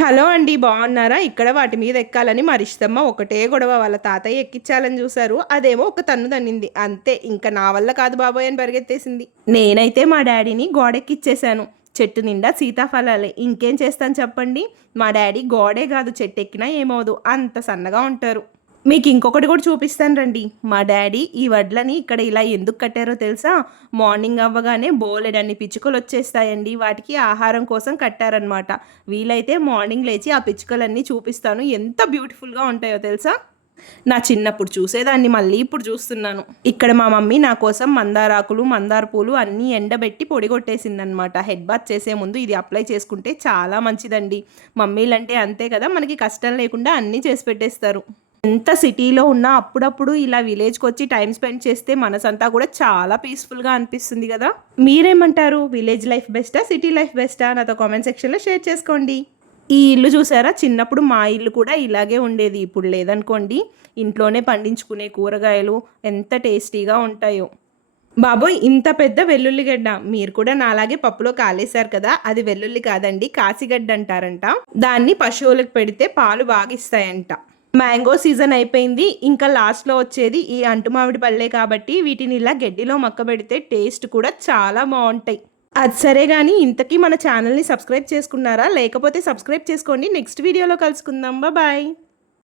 Hello అండి, బాగున్నారా? ఇక్కడ వాటి మీద ఎక్కాలని మా రిషితమ్మ ఒకటే గొడవ. వాళ్ళ తాతయ్య ఎక్కించాలని చూసారు, అదేమో ఒక తన్ను తన్నింది అంతే. ఇంకా నా వల్ల కాదు బాబోయ్ అని పరిగెత్తేసింది. నేనైతే మా డాడీని గోడెక్కిచ్చేసాను. చెట్టు నిండా సీతాఫలాలే, ఇంకేం చేస్తాను చెప్పండి. మా డాడీ గోడే కాదు, చెట్టు ఎక్కినా ఏమవదు, అంత సన్నగా ఉంటారు. మీకు ఇంకొకటి కూడా చూపిస్తాను రండి. మా డాడీ ఈ వడ్లని ఇక్కడ ఇలా ఎందుకు కట్టారో తెలుసా? మార్నింగ్ అవ్వగానే బోలెడన్ని పిచ్చుకలు వచ్చేస్తాయండి, వాటికి ఆహారం కోసం కట్టారనమాట. వీలైతే మార్నింగ్ లేచి ఆ పిచ్చుకలన్నీ చూపిస్తాను, ఎంత బ్యూటిఫుల్గా ఉంటాయో తెలుసా. నా చిన్నప్పుడు చూసేదాన్ని, మళ్ళీ ఇప్పుడు చూస్తున్నాను. ఇక్కడ మా మమ్మీ నా కోసం మందారాకులు, మందార పూలు అన్నీ ఎండబెట్టి పొడి కొట్టేసిందనమాట. హెడ్ బాత్ చేసే ముందు ఇది అప్లై చేసుకుంటే చాలా మంచిదండి. మమ్మీలంటే అంతే కదా, మనకి కష్టం లేకుండా అన్నీ చేసి పెట్టేస్తారు. ఎంత సిటీలో ఉన్నా అప్పుడప్పుడు ఇలా విలేజ్కి వచ్చి టైం స్పెండ్ చేస్తే మనసంతా కూడా చాలా పీస్ఫుల్గా అనిపిస్తుంది కదా. మీరేమంటారు? విలేజ్ లైఫ్ బెస్టా, సిటీ లైఫ్ బెస్టా? నాతో కామెంట్ సెక్షన్లో షేర్ చేసుకోండి. ఈ ఇల్లు చూసారా? చిన్నప్పుడు మా ఇల్లు కూడా ఇలాగే ఉండేది, ఇప్పుడు లేదనుకోండి. ఇంట్లోనే పండించుకునే కూరగాయలు ఎంత టేస్టీగా ఉంటాయో. బాబోయ్, ఇంత పెద్ద వెల్లుల్లిగడ్డ! మీరు కూడా నాలాగే పప్పులో కాలేశారు కదా. అది వెల్లుల్లి కాదండి, కాసిగడ్డ అంటారంట. దాన్ని పశువులకు పెడితే పాలు బాగా ఇస్తాయంట. మ్యాంగో సీజన్ అయిపోయింది, ఇంకా లాస్ట్లో వచ్చేది ఈ అంటుమామిడి పళ్ళే కాబట్టి వీటిని ఇలా గడ్డిలో మక్కబెడితే టేస్ట్ కూడా చాలా బాగుంటాయి. అది సరే కానీ, ఇంతకీ మన ఛానల్ని సబ్స్క్రైబ్ చేసుకున్నారా? లేకపోతే సబ్స్క్రైబ్ చేసుకోండి. నెక్స్ట్ వీడియోలో కలుసుకుందాం. బాయ్.